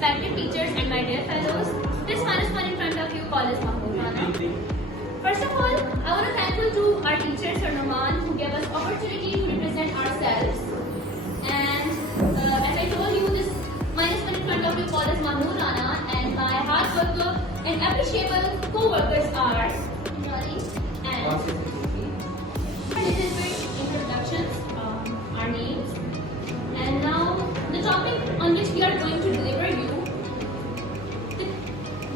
respected teachers and my dear fellows, this finest one in front of you call is Mahmood Rana. First of all, I want to thankful to our teacher Sir Noman who gave us opportunity to represent ourselves. And as I told you, this minus one in front of you call is Mahmood Rana, and my hard worker and appreciable co-workers are Johnny and a little bit introductions, our names, and now the topic on which we are going to deliver you. The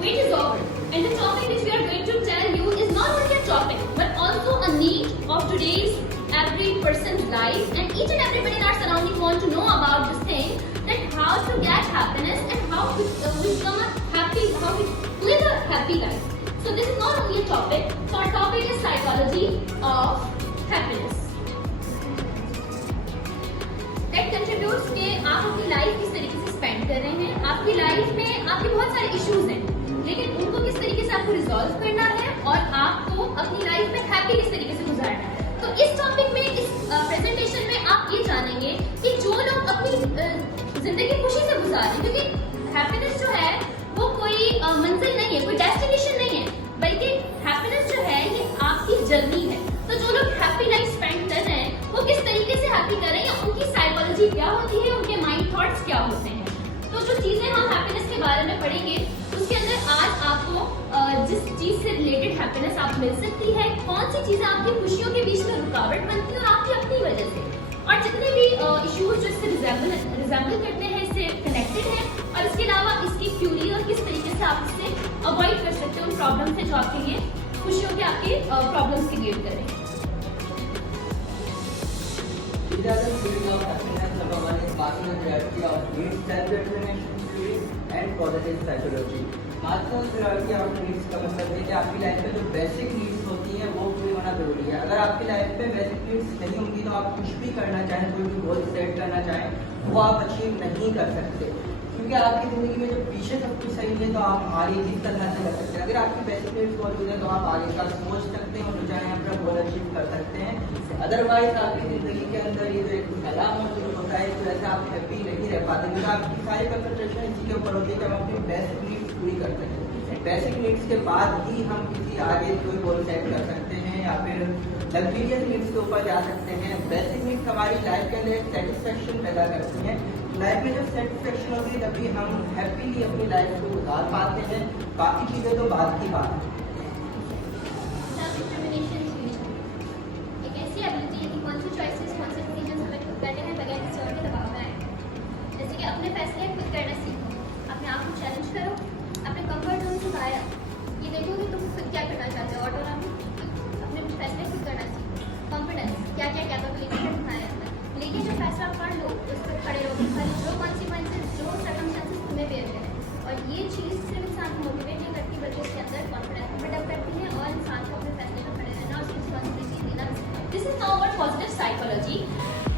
wait is over, and the topic which we are going to tell you is not only a topic but also a need of today's every person's life, and each and everybody in our surrounding want to know about this thing, that how to get happiness and how to become a happy, how to live a happy life. So this is not only a topic, so our topic is psychology of happiness. That contributes कि आप अपनी life किस तरीके से spend कर रहे हैं, आपकी लाइफ में आपके बहुत सारे इश्यूज हैं, लेकिन उनको किस तरीके से आपको रिजॉल्व करना है और आपको अपनी लाइफ में हैप्पी किस तरीके से गुजारना है। तो इस टॉपिक में, इस प्रेजेंटेशन में आप ये जानेंगे कि जो लोग अपनी जिंदगी खुशी से गुजार रहे हैं, क्योंकि हैप्पीनेस जो है वो कोई मंजिल नहीं है, कोई डेस्टिनेशन नहीं है, बल्कि हैप्पीनेस जो है ये आपकी जर्नी है। तो जो लोग हैप्पी लाइफ स्पेंड कर रहे हैं वो किस तरीके से हैप्पी कर रहे हैं, या उनकी साइकोलॉजी क्या होती है, उनके माइंड थॉट्स क्या होते हैं। तो जो चीजें हम हैप्पीनेस के बारे में पढ़ेंगे उसके अंदर आज आपको जिस चीज से रिलेटेड हैप्पीनेस आप मिल सकती है, कौन सी चीजें आपकी खुशियों के बीच में रुकावट बनती है और आपकी अपनी वजह से, और जितने भी इश्यूज जो इससे रिजेंबल करते हैं, इससे कनेक्टेड हैं, और इसके अलावा इसकी थ्योरी और किस तरीके से आप इससे अवॉइड कर सकते हैं उन प्रॉब्लम से जो आपके लिए खुशियों के आपके प्रॉब्लम्स क्रिएट कर रहे हैं। And positive psychology. Masters priority of needs का मतलब है कि आपकी लाइफ में जो बेसिक नीड्स होती हैं वो पूरी होना जरूरी है। अगर आपकी लाइफ में बेसिक नीड्स नहीं होंगी तो आप कुछ भी करना चाहें, कोई भी गोल सेट करना चाहें, वो आप अचीव नहीं कर सकते, क्योंकि आपकी जिंदगी में जब पीछे सब कुछ सही है तो आप आगे भी करना से कर सकते हैं। अगर आपकी बेसिक नीड्स मौजूद है तो आप आगे का सोच सकते हैं और जो चाहें अपना गोल अचीव कर सकते हैं। अदरवाइज आपकी जिंदगी के अंदर ये जो एक फैला मौजूद होता है, तो ऐसे आप हैप्पी नहीं रह पाते, क्योंकि आपकी सारी कंसंट्रेशन इसी के ऊपर होती है कि हम अपनी बेसिक नीड्स पूरी कर सकें। बेसिक नीड्स के बाद ही हम किसी आगे कोई गोल सेट कर सकते हैं या फिर लग्जरियस नीड्स के ऊपर जा सकते हैं। बेसिक नीड्स हमारी लाइफ के अंदर सेटिस्फेक्शन पैदा करती हैं। लाइफ में जब सेटिस्फेक्शन होती है तभी हम हैप्पीली अपनी लाइफ को गुजार पाते हैं, बाकी चीजें तो बाद की बात है। जैसे कि अपने फैसले खुद करना सीखो, अपने आप को चैलेंज करो, अपने कंफर्ट जोन से बाहर ये देखो कि तुम खुद क्या करना चाहते हो, ऑटोनॉमी, अपने फैसले खुद करना सीखो, कॉन्फिडेंस, क्या क्या कैपेबिलिटी है तुम्हारे अंदर, लेकिन जो फैसला कर लो उस पर खड़े रहो, खाली जो कॉन्सिक्वेंसेस, जो सर्कमस्टेंसेस तुम्हें बेयर करें, और ये चीज़ सिर्फ इंसान को मोटिवेट नहीं करती बल्कि उसके अंदर कॉन्फिडेंस को बिल्डअप करती है और इंसान को अपने फैसले पर खड़े रहना और उसकी रिस्पॉन्सिबिलिटी लेना। This is now about positive psychology,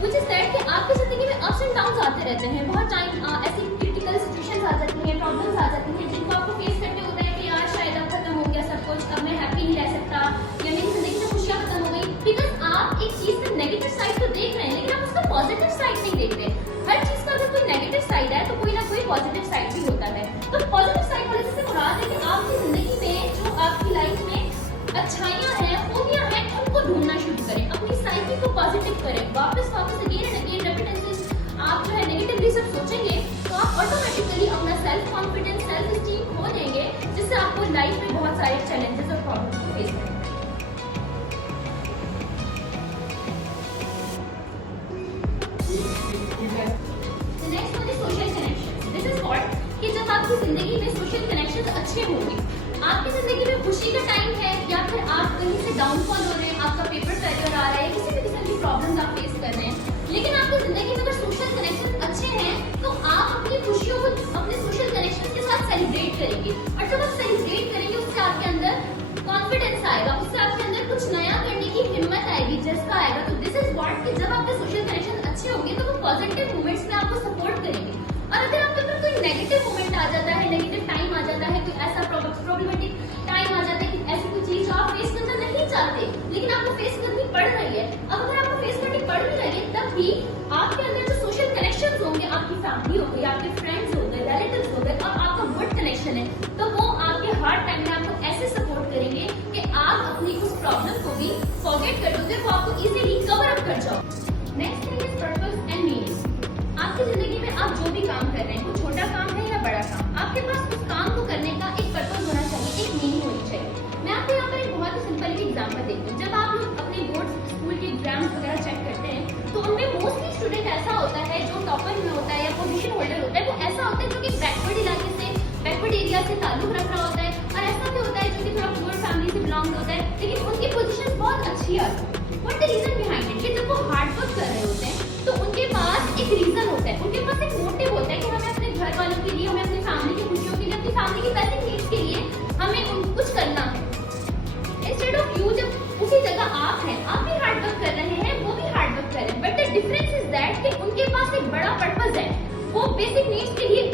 which is that कि आपकी जिंदगी में अप्स एंड डाउन्स आते रहते हैं। बहुत टाइम ऐसी क्रिटिकल सिचुएशंस आ जाती हैं, प्रॉब्लम्स आ जाती हैं, जिनको आपको फेस करने होता है कि यार शायद अब खत्म हो गया सब कुछ, अब मैं हैप्पी नहीं रह सकता, या मेरी जिंदगी से खुशियां खत्म हो गई, बिकॉज आप एक चीज का नेगेटिव साइड तो देख रहे हैं लेकिन आप उसका पॉजिटिव साइड नहीं देख रहे। हर चीज का अगर कोई नेगेटिव साइड है तो कोई ना कोई पॉजिटिव साइड भी होता है। तो पॉजिटिव साइकोलॉजी से मुराद है कि आपकी जिंदगी में जो आपकी लाइफ में अच्छाइयाँ हैं, खूबियाँ हैं, उनको ढूंढना शुरू करें, अपनी साइकी को पॉजिटिव करें, वापस अगेन एंड अगेन रेपिटेंसेस आप जो है नेगेटिवली सब सोचेंगे तो आप ऑटोमेटिकली अपना सेल्फ कॉन्फिडेंस, सेल्फ एस्टीम खो देंगे, जिससे आपको लाइफ में बहुत सारे चैलेंजेस और प्रॉब्लम्स को फेस करना है। Next one is social connections. This is what कि जब आपकी जिंदगी में सोशल कनेक्शंस अच्छे होंगे, आपकी जिंदगी में खुशी का टाइम है या फिर आप कहीं से डाउनफॉल हो रहे हैं, आपका पेपर फेलियर आ रहा है, किसी भी किस्म की प्रॉब्लम्स आप फेस कर रहे हैं, लेकिन आपकी जिंदगी में अगर सोशल कनेक्शन अच्छे हैं तो आप अपनी खुशियों को अपने सोशल कनेक्शन के साथ सेलिब्रेट करेंगे, और जब आप सेलिब्रेट करेंगे उससे आपके अंदर कॉन्फिडेंस आएगा, उससे आपके अंदर कुछ नया करने की हिम्मत आएगी, जज्बा आएगा। तो दिस इज व्हाट कि जब आपके सोशल कनेक्शन अच्छे होंगे तो वो पॉजिटिव मोमेंट्स में आपको सपोर्ट करेंगे, और अगर आपके ऊपर कोई नेगेटिव मोमेंट आ जाता है, नेगेटिव टाइम आ जाता है, कोई ऐसा प्रॉब्लमेटिक टाइम आ जाता है कि ऐसी कोई चीज जो आप फेस करना नहीं चाहते लेकिन आपको फेस करनी पड़ रही है, अब अगर आपको फेस करनी पड़ भी रही है तब भी आपके अंदर जो सोशल कनेक्शंस होंगे, आपकी फैमिली हो गई, आपके फ्रेंड्स हो गए, रिलेटिव्स हो गए, को इजीली कवर अप कर जाओ। Next thing is purpose and meaning. आपकी जिंदगी में आप जो भी काम कर रहे हैं, वो छोटा काम है या बड़ा काम, आपके पास उस काम को करने का एक पर्पस होना चाहिए, एक मीनिंग होनी चाहिए। मैं आपको यहाँ पर एक बहुत ही सिंपल एग्जाम्पल देती हूँ। जब आप लोग अपने बोर्ड स्कूल के एग्जाम्स वगैरह चेक करते हैं तो उनमें मोस्टली स्टूडेंट ऐसा होता है जो टॉपर में होता है या पोजीशन होल्डर होता है, वो ऐसा होता है जो कि बैकवर्ड इलाके से, बैकवर्ड एरिया से ताल्लुक रख रहा होता है, और ऐसा भी होता है जो कि थोड़ा पुअर फैमिली से बिलोंग होता है, लेकिन उनकी पोजीशन बहुत अच्छी आती है। What the reason behind it? कि जब वो हार्ड वर्क कर रहे होते हैं तो उनके पास एक रीजन होता है, उनके पास एक मोटिव होता है कि हमें अपने घर वालों के लिए, हमें अपनी फैमिली की खुशियों के लिए, अपनी फैमिली की बेसिक नीड्स के लिए हमें कुछ करना है। इंस्टेड ऑफ यू, जब उसी जगह आप हैं, आप भी हार्ड वर्क कर रहे हैं, वो भी हार्ड वर्क कर रहे हैं, but the difference is that कि उनके पास एक बड़ा पर्पस है, वो बेसिक नीड्स के लिए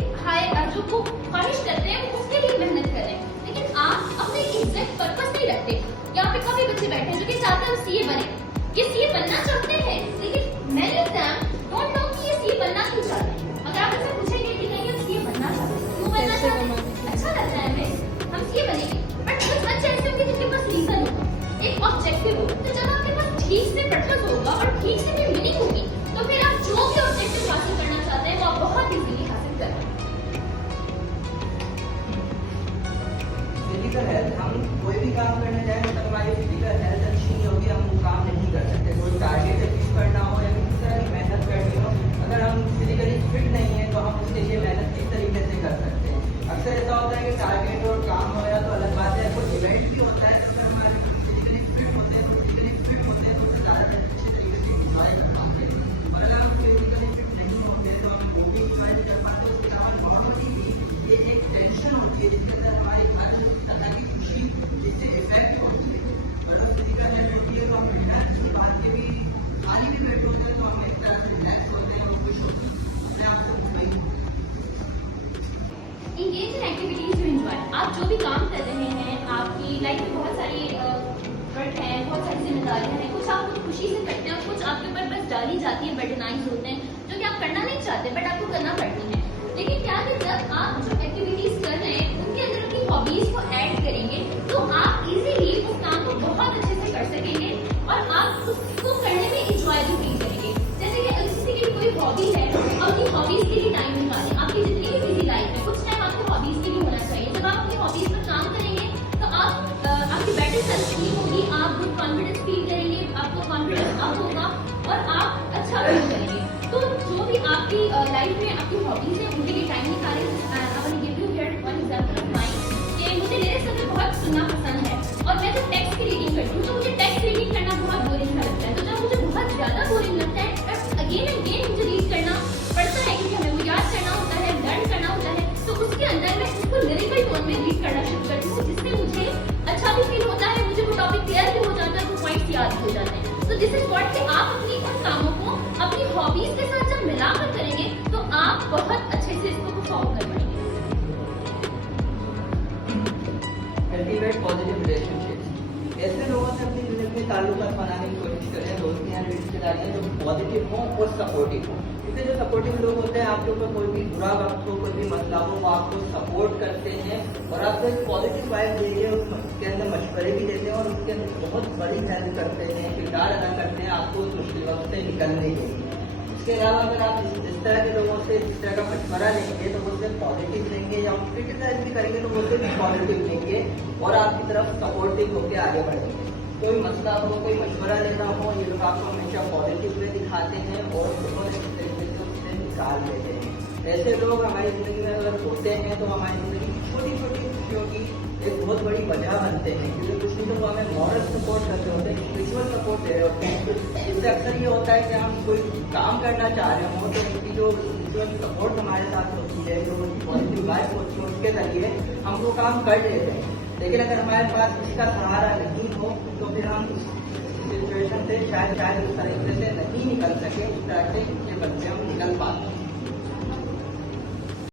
जो वो ख्वाहिश करते हैं वो उसके लिए मेहनत कर रहे हैं। लेकिन आप अपने एग्जैक्ट पर्पस नहीं रखते। यहाँ पे काफी बच्चे बैठे हैं जो कि चाहते हैं सीए बने, ये सीए बनना चाहते हैं, लेकिन many of them don't know कि ये सीए बनना क्यों चाहते हैं। अगर आप इनसे पूछेंगे कि नहीं हम सीए बनना चाहते हैं, क्यों बनना चाहते हैं, अच्छा लगता है हमें, हम सीए बनेंगे, बट कुछ बच्चे ऐसे होंगे जिनके पास रीजन होगा, एक ऑब्जेक्टिव होगा। तो जब आपके पास ठीक से पर्पस होगा और ठीक से भी मीनिंग होगी, तो फिर आप जो भी ऑब्जेक्टिव हासिल करना चाहते हैं वो आप बहुत इजीली हासिल कर पाएंगे। फिजिकल हेल्थ, हम कोई भी काम करने जाए तो हमारी फिजिकल हेल्थ अच्छी नहीं होगी, हम वो काम नहीं कर सकते। कोई टारगेट अचीव करना हो या किसी तरह की मेहनत करनी हो, अगर हम फिजिकली फिट नहीं है तो हम उसके लिए मेहनत किस तरीके से कर सकते हैं। अक्सर ऐसा होता है कि टारगेट और काम हो या तो अलग बात है, कोई इवेंट भी होता है तो अगर हमारे फिजिकली फिट होते हैं तो उससे ज़्यादा अच्छे तरीके से इंजॉय कर पाते हैं। और अगर हम फिजिकली फिट नहीं होते तो हम वो भी इंजॉय नहीं कर पाते। उसके अलावा नॉर्मली भी ये एक टेंशन होती है जिसके अंदर हमारी हर तरह की खुशी जिससे इफेक्ट होती है। और अगर फिजिकल हेल्थ होती है तो हम बिना किसी बात के भी खाली भी बैठे होते हैं तो हम एक तरह से रिलैक्स होते हैं और खुश होते हैं अपने आप से Mumbai. Engage in activities to enjoy. आप जो भी काम कर रहे हैं, आपकी लाइफ में बहुत सारी वर्क है, बहुत सारी जिम्मेदारियां हैं, कुछ आप खुशी से करते हैं और कुछ आपके ऊपर बस डाली जाती है, बर्डनाइज होते हैं, जो कि आप करना नहीं चाहते बट आपको करना पड़ती है। लेकिन क्या है, जब आप जो एक्टिविटीज कर रहे हैं उनके अंदर अपनी हॉबीज को ऐड करेंगे तो आप इजीली उस काम को बहुत अच्छे से कर सकेंगे और आप उसको करने में इंजॉय भी फील करेंगे। जैसे कि अगर किसी की कोई हॉबी है, अपनी हॉबीज के लिए टाइम निकालें। आपकी जितनी भी बिजी लाइफ है, कुछ टाइम आपको हॉबीज के लिए होना चाहिए। जब आप अपनी हॉबीज पर काम करेंगे तो आपकी बेटर सेल्फ फील होगी, आप गुड कॉन्फिडेंस फील करेंगे, आपको कॉन्फिडेंस अप होगा और आप अच्छा फील करेंगे। तो जो भी आपकी लाइफ में आपकी हॉबीज है उनके लिए टाइम निकालें। I will give you here one example of mine कि मुझे लिरिक्स सुनना बहुत सुनना पसंद है और मैं जब टेक्स्ट की रीडिंग करती हूँ तो मुझे टेक्स्ट रीडिंग करना बहुत बोरिंग लगता है। तो जब मुझे बहुत ज्यादा बोरिंग लगता है, अगेन एंड अगेन मुझे रीड करना पड़ता है क्योंकि हमें वो याद करना होता है, लर्न करना होता है, तो उसके अंदर मैं उसको लिरिकल टोन में रीड करना शुरू करती हूँ, जिससे मुझे अच्छा भी फील होता है, मुझे वो टॉपिक क्लियर भी हो जाता है, वो पॉइंट्स याद भी हो जाते हैं। तो दिस इज व्हाट कि आप अपनी उन कामों को अपनी हॉबीज के साथ जब मिलाकर करेंगे तो आप बहुत अच्छे से इसको परफॉर्म कर पाएंगे। Cultivate positive relationships. ऐसे लोगों से अपनी जिंदगी में ताल्लुकात बनाने की कोशिश करें, दोस्तियां, रिश्तेदारियां जो पॉजिटिव हों और सपोर्टिव हों। इससे जो सपोर्टिव लोग होते हैं, आपके ऊपर कोई भी बुरा वक्त हो, कोई भी मसला हो, वो आपको सपोर्ट करते हैं और आपको एक पॉजिटिव वाइब देके उसके अंदर मशवरे भी देते हैं और उसके अंदर बहुत बड़ी हेल्प करते हैं, किरदार अदा करते हैं आपको उस मुश्किल वक्त से निकलने के लिए। इसके अलावा अगर आप इस तरह के लोगों से इस तरह का मशवरा लेंगे तो वो सिर्फ पॉजिटिव लेंगे, या क्रिटिसाइज भी करेंगे तो वो सिर्फ पॉजिटिव लेंगे और आपकी तरफ सपोर्टिव होकर आगे बढ़ेंगे। कोई मसला हो, कोई मशवरा लेना हो, ये लोग आपको हमेशा पॉजिटिव में दिखाते हैं और बहुत अच्छी तरीके से उससे निकाल देते हैं। ऐसे लोग हमारी जिंदगी में अगर होते हैं तो हमारी जिंदगी की छोटी छोटी खुशियों की एक बहुत बड़ी वजह बनते हैं, क्योंकि कुछ नहीं तो वो हमें मॉरल सपोर्ट करते होते हैं, स्पिरिचुअल सपोर्ट दे रहे होते हैं। इससे अक्सर ये होता है कि हम कोई काम करना चाह रहे हो तो उनकी जो स्पिरिचुअल सपोर्ट हमारे साथ होती है, जो उनकी पॉजिटिव वाइब होती है, उसके जरिए हम वो काम कर लेते हैं। लेकिन अगर हमारे पास इसका सहारा नहीं हो तो फिर हम इस सिचुएशन से शायद उस तरीके से नहीं निकल सके, उस तरह से इससे बच्चे हम निकल पाते हैं।